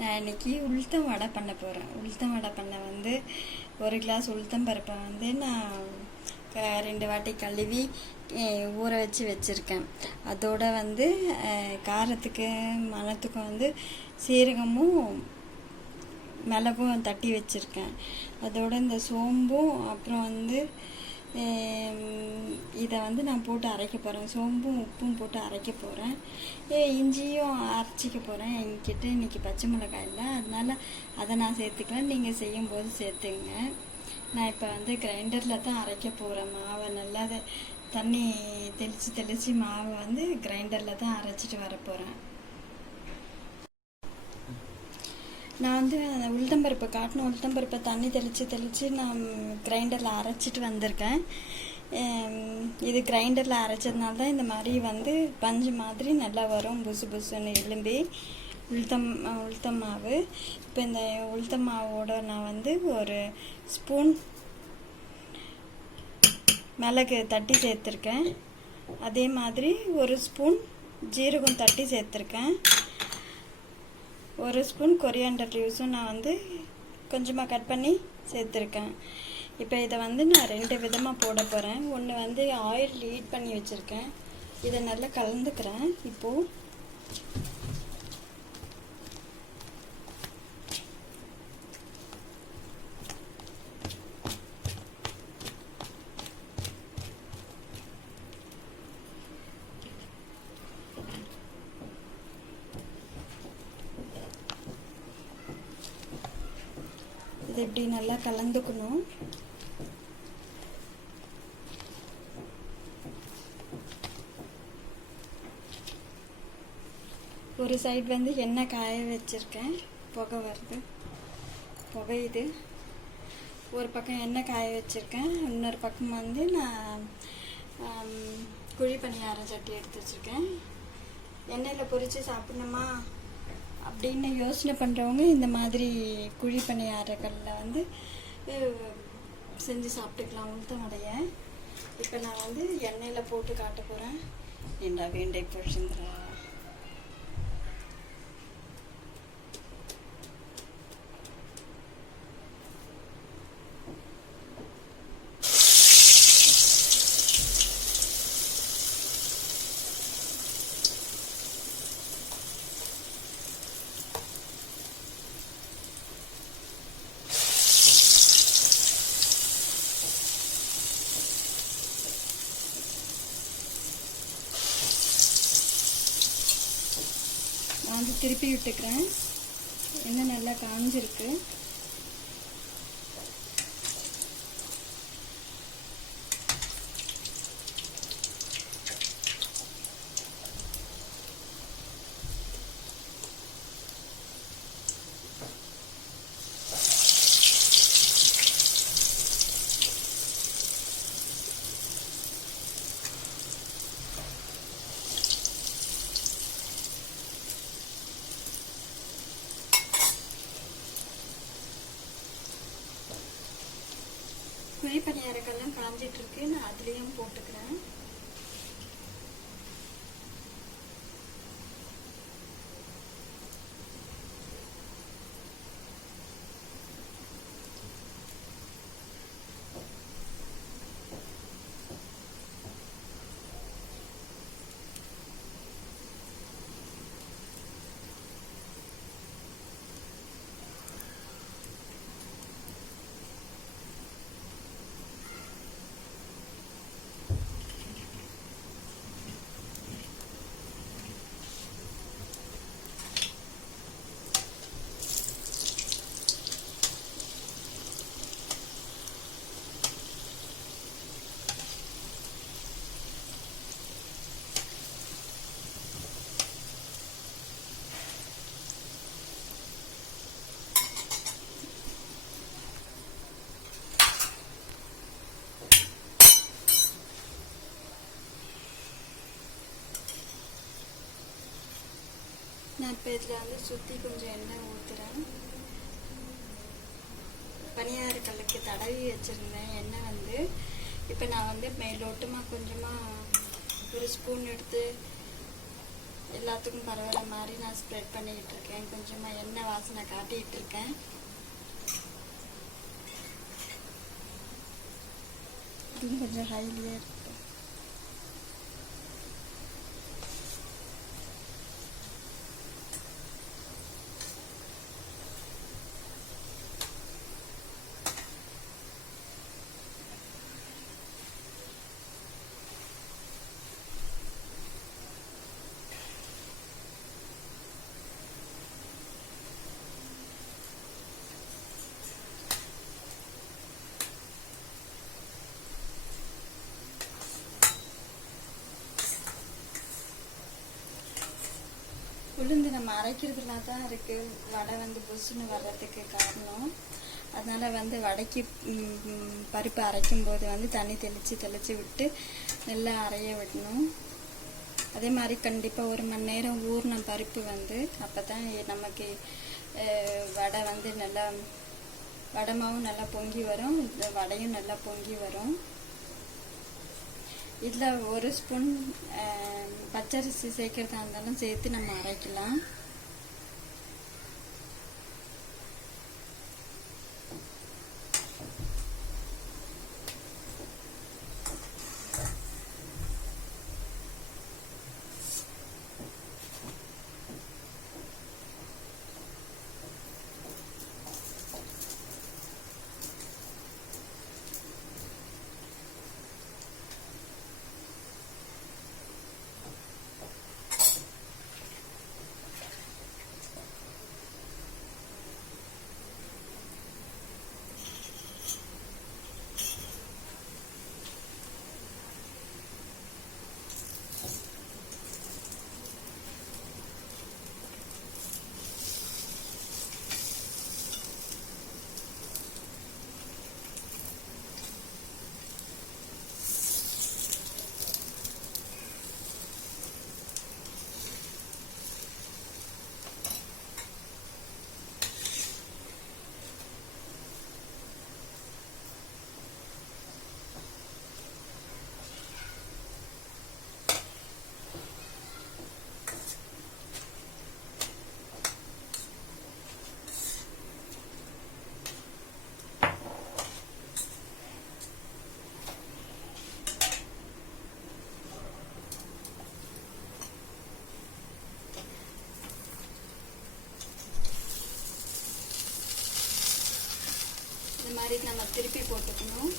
நான் இன்றைக்கி உளுத்தம் வடை பண்ண போகிறேன். உளுத்தம் வடை பண்ண வந்து 1 கிளாஸ் உளுத்தம் பருப்பை வந்து நான் 2 வாட்டி கழுவி ஊற வச்சுருக்கேன். அதோட வந்து காரத்துக்கு மணத்துக்கும் வந்து சீரகமும் மிளகும் தட்டி வச்சுருக்கேன். அதோட இந்த சோம்பும் அப்புறம் வந்து இதை வந்து நான் போட்டு அரைக்க போகிறேன். சோம்பும் உப்பும் போட்டு அரைக்க போகிறேன். இஞ்சியும் அரைச்சிக்க போகிறேன். என்கிட்ட இன்றைக்கி பச்சை மிளகாய் இல்லை, அதனால் அதை நான் சேர்த்துக்கிறேன். நீங்கள் செய்யும்போது சேர்த்துங்க. நான் இப்போ வந்து கிரைண்டரில் தான் அரைக்க போகிறேன். மாவை நல்லா தண்ணி தெளித்து மாவை வந்து கிரைண்டரில் தான் அரைச்சிட்டு வர போகிறேன். நான் வந்து உளுத்தம்பருப்பை காட்டின உளுத்தம்பருப்பை தண்ணி தெளித்து நான் கிரைண்டரில் அரைச்சிட்டு வந்திருக்கேன். இது கிரைண்டரில் அரைச்சதுனால தான் இந்த மாதிரி வந்து பஞ்சு மாதிரி நல்லா வரும், புசு புசுன்னு எலும்பி உளுத்தம் மாவு. இப்போ இந்த உளுத்தம் மாவோட நான் வந்து 1 ஸ்பூன் மிளகு தட்டி சேர்த்துருக்கேன். அதே மாதிரி 1 ஸ்பூன் ஜீரகம் தட்டி சேர்த்துருக்கேன். 1 ஸ்பூன் கொரியாண்டர் லீவ்ஸும் நான் வந்து கொஞ்சமாக கட் பண்ணி சேர்த்துருக்கேன். இப்போ இதை வந்து நான் 2 விதமாக போட போகிறேன். ஒன்று வந்து ஆயில் ஹீட் பண்ணி வச்சுருக்கேன். இதை நல்லா கலந்துக்கிறேன். இப்போது இது இப்படி நல்லா கலந்துக்கணும். ஒரு சைடு வந்து எண்ணெய் காய வச்சுருக்கேன். புகையுது. ஒரு பக்கம் எண்ணெய் காய வச்சுருக்கேன். இன்னொரு பக்கம் வந்து நான் குழி பணியாரம் சட்டி எடுத்து வச்சுருக்கேன். எண்ணெயில் பொரித்து சாப்பிடணுமா அப்படின்னு யோசனை பண்ணுறவங்க இந்த மாதிரி குழி பணியாரங்களில் வந்து செஞ்சு சாப்பிட்டுக்கலாம் உளுத்தம் வடையை. இப்போ நான் வந்து எண்ணெயில் போட்டு காட்ட போகிறேன். ஏண்டா வேண்டை பொழிந்துடா. நான் வந்து திருப்பி விட்டுக்கிறேன். எண்ணெய் நல்லா காஞ்சிருக்கு. குழி பணியாரக்கெல்லாம் காஞ்சிட்ருக்கு. நான் அதுலேயும் போட்டுக்கிறேன். நான் இப்போ இதில் வந்து சுற்றி கொஞ்சம் எண்ணெய் ஊற்றுறேன். பனியார கல்லுக்கு தடவி வச்சுருந்தேன் எண்ணெய் வந்து. இப்போ நான் வந்து மேலோட்டமாக கொஞ்சமாக 1 ஸ்பூன் எடுத்து எல்லாத்துக்கும் பரவாயில்ல மாதிரி நான் ஸ்ப்ரெட் பண்ணிக்கிட்டு இருக்கேன். கொஞ்சமாக எண்ணெய் வாசனை காட்டிகிட்டு இருக்கேன். இதுவும் கொஞ்சம் ஹைலியாக இருக்கு. உளுந்து நம்ம அரைக்கிறதுல தான் இருக்குது வடை வந்து புசுன்னு வர்றதுக்கு காரணம். அதனால் வந்து வடைக்கு பருப்பு அரைக்கும்போது வந்து தண்ணி தெளித்து விட்டு நல்லா அரைய விடணும். அதே மாதிரி கண்டிப்பாக 1 மணி நேரம் ஊறின பருப்பு வந்து அப்போ தான் நமக்கு வடை வந்து நல்லா வடமாவும் நல்லா பொங்கி வரும், வடையும் நல்லா பொங்கி வரும். இதில் 1 ஸ்பூன் பச்சரிசி சேர்க்கிறதா இருந்தாலும் சேர்த்து நம்ம அரைக்கலாம். இந்த மாதிரி நம்ம திருப்பி போட்டுக்கணும்.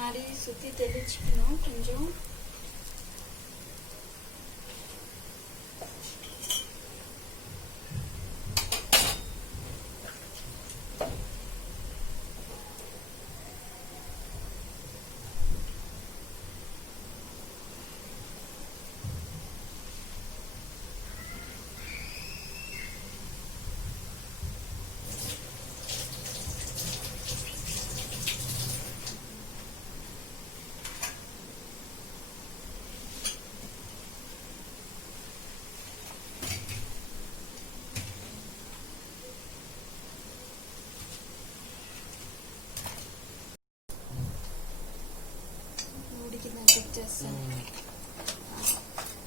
மாதிரி சுற்றி தெளிச்சுக்கணும் கொஞ்சம்.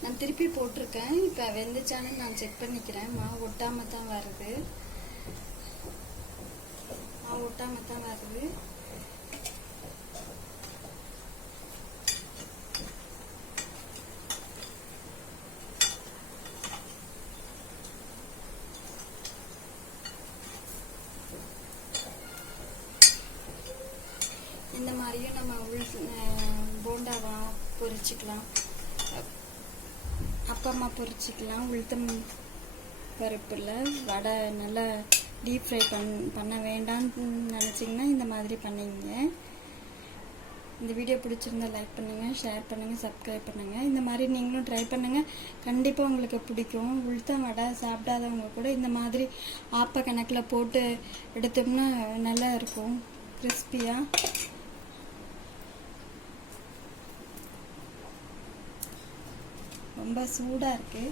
நான் திருப்பி போட்டிருக்கேன். இப்போ வெந்துச்சான்னு நான் செக் பண்ணிக்கிறேன். மாவு ஒட்டாம தான் வருது. இந்த மாதிரியும் நம்ம போண்டாவா பொரிச்சுக்கலாம், அப்பமா பொரிச்சுக்கலாம். உளுத்தம் பருப்பில் வடை நல்லா டீப் ஃப்ரை பண்ண வேண்டாம்னு நினச்சிங்கன்னா இந்த மாதிரி பண்ணிங்க. இந்த வீடியோ பிடிச்சிருந்தா லைக் பண்ணுங்கள், ஷேர் பண்ணுங்கள், சப்ஸ்கிரைப் பண்ணுங்கள். இந்த மாதிரி நீங்களும் ட்ரை பண்ணுங்கள், கண்டிப்பாக உங்களுக்கு பிடிக்கும். உளுத்தம் வடை சாப்பிடாதவங்க கூட இந்த மாதிரி ஆப்ப கணக்கில் போட்டு எடுத்தோம்னா நல்லா இருக்கும், கிறிஸ்பியாக. ரொம்ப சூடாக இருக்குது.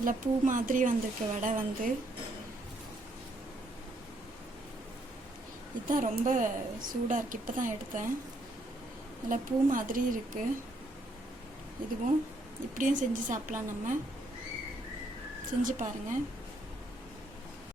இல்லை பூ மாதிரி வந்திருக்கு வடை வந்து. இதுதான் ரொம்ப சூடாக இருக்குது, இப்போ தான் எடுத்தேன். நல்லா பூ மாதிரி இருக்குது. இதுவும் இப்படியும் செஞ்சு சாப்பிட்லாம், நம்ம செஞ்சு பாருங்கள்.